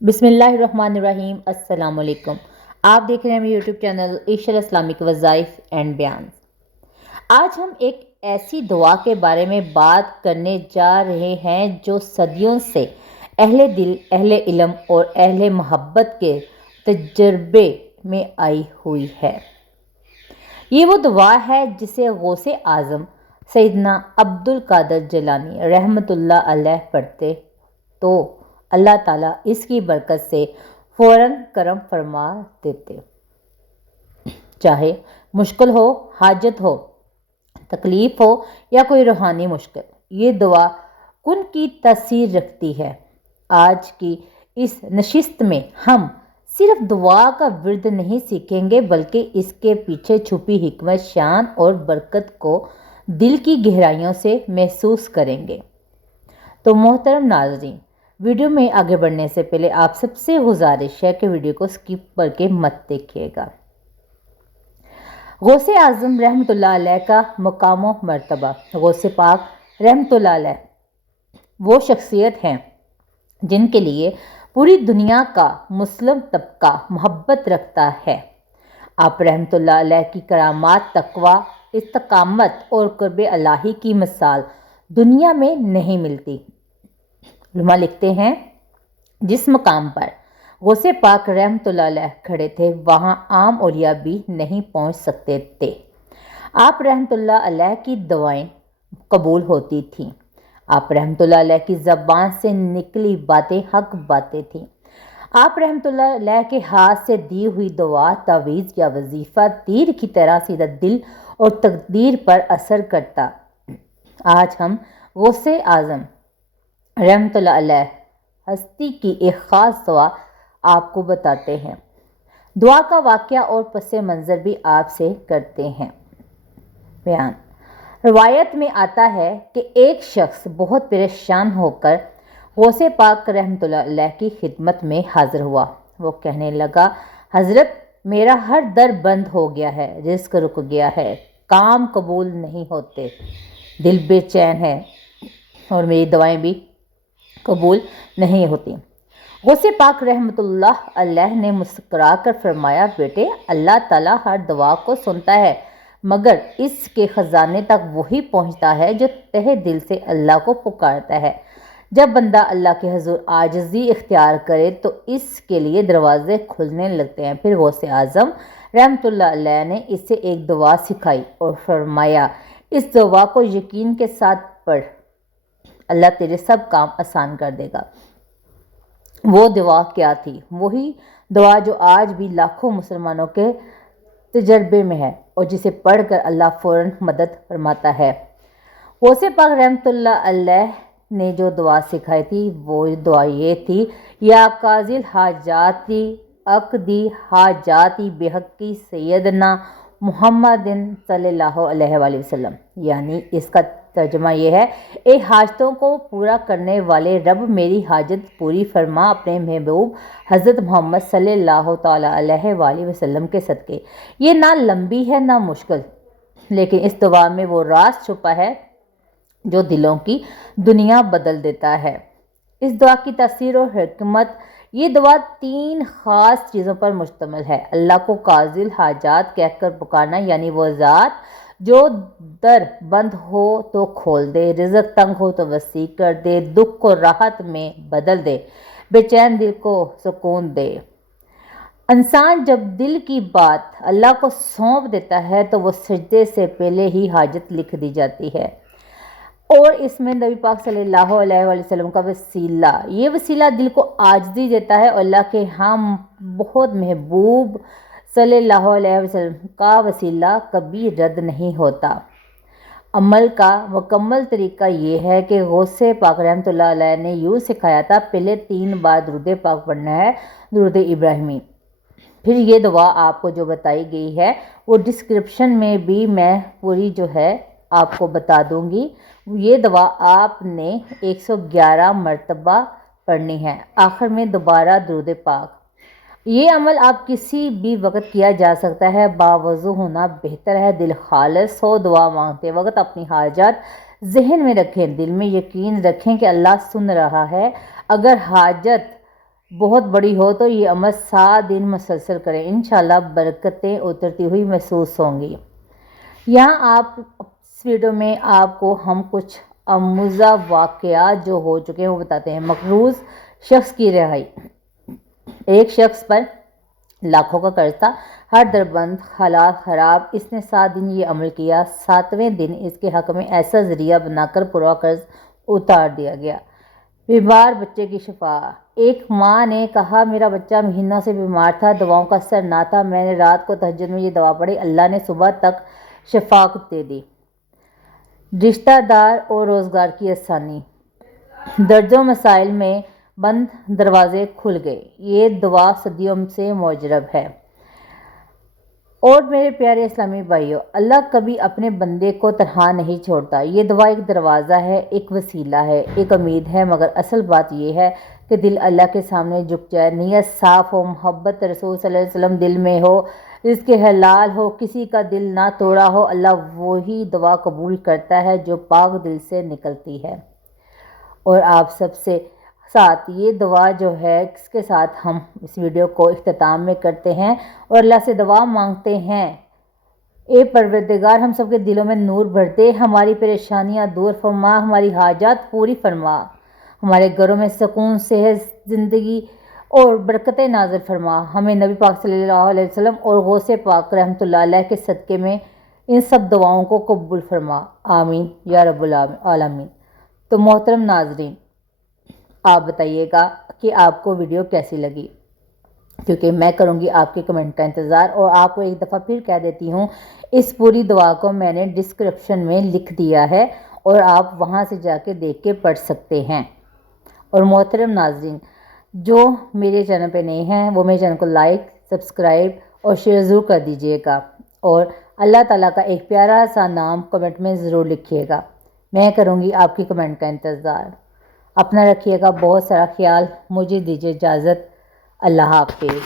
بسم اللہ الرحمن الرحیم۔ السلام علیکم۔ آپ دیکھ رہے ہیں میرے یوٹیوب چینل عیشا اسلامک وظائف اینڈ بیان۔ آج ہم ایک ایسی دعا کے بارے میں بات کرنے جا رہے ہیں جو صدیوں سے اہل دل، اہل علم اور اہل محبت کے تجربے میں آئی ہوئی ہے۔ یہ وہ دعا ہے جسے غوث اعظم سیدنا عبد القادر جیلانی رحمۃ اللہ علیہ پڑھتے تو اللہ تعالیٰ اس کی برکت سے فوراً کرم فرما دیتے۔ چاہے مشکل ہو، حاجت ہو، تکلیف ہو یا کوئی روحانی مشکل، یہ دعا کن کی تاثیر رکھتی ہے۔ آج کی اس نشست میں ہم صرف دعا کا ورد نہیں سیکھیں گے بلکہ اس کے پیچھے چھپی حکمت، شان اور برکت کو دل کی گہرائیوں سے محسوس کریں گے۔ تو محترم ناظرین، ویڈیو میں آگے بڑھنے سے پہلے آپ سب سے گزارش ہے کہ ویڈیو کو سکپ کر کے مت دیکھیے گا۔ غوث اعظم رحمۃ اللہ علیہ کا مقام و مرتبہ۔ غوث پاک رحمۃ اللہ علیہ وہ شخصیت ہیں جن کے لیے پوری دنیا کا مسلم طبقہ محبت رکھتا ہے۔ آپ رحمۃ اللہ علیہ کی کرامات، تقویٰ، استقامت اور قرب الہی کی مثال دنیا میں نہیں ملتی۔ علماء لکھتے ہیں جس مقام پر غوث پاک رحمۃ اللہ علیہ کھڑے تھے وہاں عام اولیاء بھی نہیں پہنچ سکتے تھے۔ آپ رحمۃ اللہ علیہ کی دعائیں قبول ہوتی تھیں۔ آپ رحمۃ اللہ علیہ کی زبان سے نکلی باتیں حق باتیں تھیں۔ آپ رحمۃ اللہ علیہ کے ہاتھ سے دی ہوئی دعا، تعویذ یا وظیفہ تیر کی طرح سیدھا دل اور تقدیر پر اثر کرتا۔ آج ہم غوث اعظم رحمۃ اللہ علیہ ہستی کی ایک خاص دعا آپ کو بتاتے ہیں۔ دعا کا واقعہ اور پس منظر بھی آپ سے کرتے ہیں بیان۔ روایت میں آتا ہے کہ ایک شخص بہت پریشان ہو کر غوث پاک رحمۃ اللہ علیہ کی خدمت میں حاضر ہوا۔ وہ کہنے لگا، حضرت میرا ہر در بند ہو گیا ہے، رزق رک گیا ہے، کام قبول نہیں ہوتے، دل بے چین ہے اور میری دعائیں بھی قبول نہیں ہوتی۔ غوث پاک رحمۃ اللہ علیہ نے مسکرا کر فرمایا، بیٹے اللہ تعالیٰ ہر دعا کو سنتا ہے مگر اس کے خزانے تک وہی پہنچتا ہے جو تہہ دل سے اللہ کو پکارتا ہے۔ جب بندہ اللہ کے حضور عاجزی اختیار کرے تو اس کے لیے دروازے کھلنے لگتے ہیں۔ پھر غوث اعظم رحمۃ اللہ علیہ نے اسے ایک دعا سکھائی اور فرمایا، اس دعا کو یقین کے ساتھ پڑھ، اللہ تیرے سب کام آسان کر دے گا۔ وہ دعا کیا تھی؟ وہی دعا جو آج بھی لاکھوں مسلمانوں کے تجربے میں ہے اور جسے پڑھ کر اللہ فوراً مدد فرماتا ہے۔ غوث پاک رحمۃ اللہ علیہ نے جو دعا سکھائی تھی وہ دعا یہ تھی، یا قاضی الحاجاتی اقضی حاجاتی بحقی سیدنا محمد صلی اللہ علیہ وآلہ وسلم۔ یعنی اس کا ترجمہ یہ ہے، اے حاجتوں کو پورا کرنے والے رب میری حاجت پوری فرما اپنے محبوب حضرت محمد صلی اللہ تعالیٰ علیہ وآلہ وسلم کے صدقے۔ یہ نہ لمبی ہے نہ مشکل، لیکن اس دعا میں وہ راز چھپا ہے جو دلوں کی دنیا بدل دیتا ہے۔ اس دعا کی تاثیر اور حکمت، یہ دعا 3 خاص چیزوں پر مشتمل ہے۔ اللہ کو قاضی الحاجات کہہ کر پکارنا، یعنی وہ ذات جو در بند ہو تو کھول دے، رزق تنگ ہو تو وسیع کر دے، دکھ کو راحت میں بدل دے، بے چین دل کو سکون دے۔ انسان جب دل کی بات اللہ کو سونپ دیتا ہے تو وہ سجدے سے پہلے ہی حاجت لکھ دی جاتی ہے، اور اس میں نبی پاک صلی اللہ علیہ وآلہ وسلم کا وسیلہ، یہ وسیلہ دل کو عاجزی دیتا ہے، اور اللہ کے ہاں بہت محبوب صلی اللہ علیہ وسلم کا وسیلہ کبھی رد نہیں ہوتا۔ عمل کا مکمل طریقہ یہ ہے کہ غوث پاک رحمۃ اللہ علیہ نے یوں سکھایا تھا، پہلے 3 بار درود پاک پڑھنا ہے، درود ابراہیمی۔ پھر یہ دعا آپ کو جو بتائی گئی ہے وہ ڈسکرپشن میں بھی میں پوری جو ہے آپ کو بتا دوں گی۔ یہ دعا آپ نے 111 مرتبہ پڑھنی ہے، آخر میں دوبارہ درود پاک۔ یہ عمل آپ کسی بھی وقت کیا جا سکتا ہے، باوضو ہونا بہتر ہے، دل خالص ہو۔ دعا مانگتے وقت اپنی حاجات ذہن میں رکھیں، دل میں یقین رکھیں کہ اللہ سن رہا ہے۔ اگر حاجت بہت بڑی ہو تو یہ عمل 7 دن مسلسل کریں، انشاءاللہ برکتیں اترتی ہوئی محسوس ہوں گی۔ یہاں اس ویڈیو میں آپ کو ہم کچھ آموزہ واقعات جو ہو چکے ہیں وہ بتاتے ہیں۔ مقروض شخص کی رہائی۔ ایک شخص پر لاکھوں کا قرض تھا، ہر در بند، حالات خراب۔ اس نے 7 دن یہ عمل کیا، 7ویں دن اس کے حق میں ایسا ذریعہ بنا کر پورا قرض اتار دیا گیا۔ بیمار بچے کی شفا۔ ایک ماں نے کہا میرا بچہ مہینوں سے بیمار تھا، دواؤں کا اثر نہ تھا، میں نے رات کو تہجد میں یہ دوا پڑھی، اللہ نے صبح تک شفا دے دی۔ رشتہ دار اور روزگار کی آسانی۔ درجوں مسائل میں بند دروازے کھل گئے، یہ دعا صدیوں سے مجرب ہے۔ اور میرے پیارے اسلامی بھائیوں، اللہ کبھی اپنے بندے کو تنہا نہیں چھوڑتا۔ یہ دعا ایک دروازہ ہے، ایک وسیلہ ہے، ایک امید ہے، مگر اصل بات یہ ہے کہ دل اللہ کے سامنے جھک جائے، نیت صاف ہو، محبت رسول صلی اللہ علیہ وسلم دل میں ہو، رزق حلال ہو، کسی کا دل نہ توڑا ہو، اللہ وہی دعا قبول کرتا ہے جو پاک دل سے نکلتی ہے۔ اور آپ سب سے ساتھ یہ دعا جو ہے اس کے ساتھ ہم اس ویڈیو کو اختتام میں کرتے ہیں اور اللہ سے دعا مانگتے ہیں، اے پروردگار ہم سب کے دلوں میں نور بھر دے، ہماری پریشانیاں دور فرما، ہماری حاجات پوری فرما، ہمارے گھروں میں سکون، صحت، زندگی اور برکتیں نازل فرما، ہمیں نبی پاک صلی اللہ علیہ وسلم اور غوث پاک رحمۃ اللہ علیہ کے صدقے میں ان سب دعاؤں کو قبول فرما، آمین یا رب العالمین۔ تو محترم ناظرین، آپ بتائیے گا کہ آپ کو ویڈیو کیسی لگی، کیونکہ میں کروں گی آپ کے کمنٹ کا انتظار۔ اور آپ کو ایک دفعہ پھر کہہ دیتی ہوں، اس پوری دعا کو میں نے ڈسکرپشن میں لکھ دیا ہے اور آپ وہاں سے جا کے دیکھ کے پڑھ سکتے ہیں۔ اور محترم ناظرین، جو میرے چینل پہ نہیں ہیں وہ میرے چینل کو لائک، سبسکرائب اور شیئر ضرور کر دیجیے گا، اور اللہ تعالیٰ کا ایک پیارا سا نام کمنٹ میں ضرور لکھیے گا۔ میں کروں گی آپ کی کمنٹ کا انتظار۔ اپنا رکھیے گا بہت سارا خیال، مجھے دیجیے اجازت، اللہ حافظ۔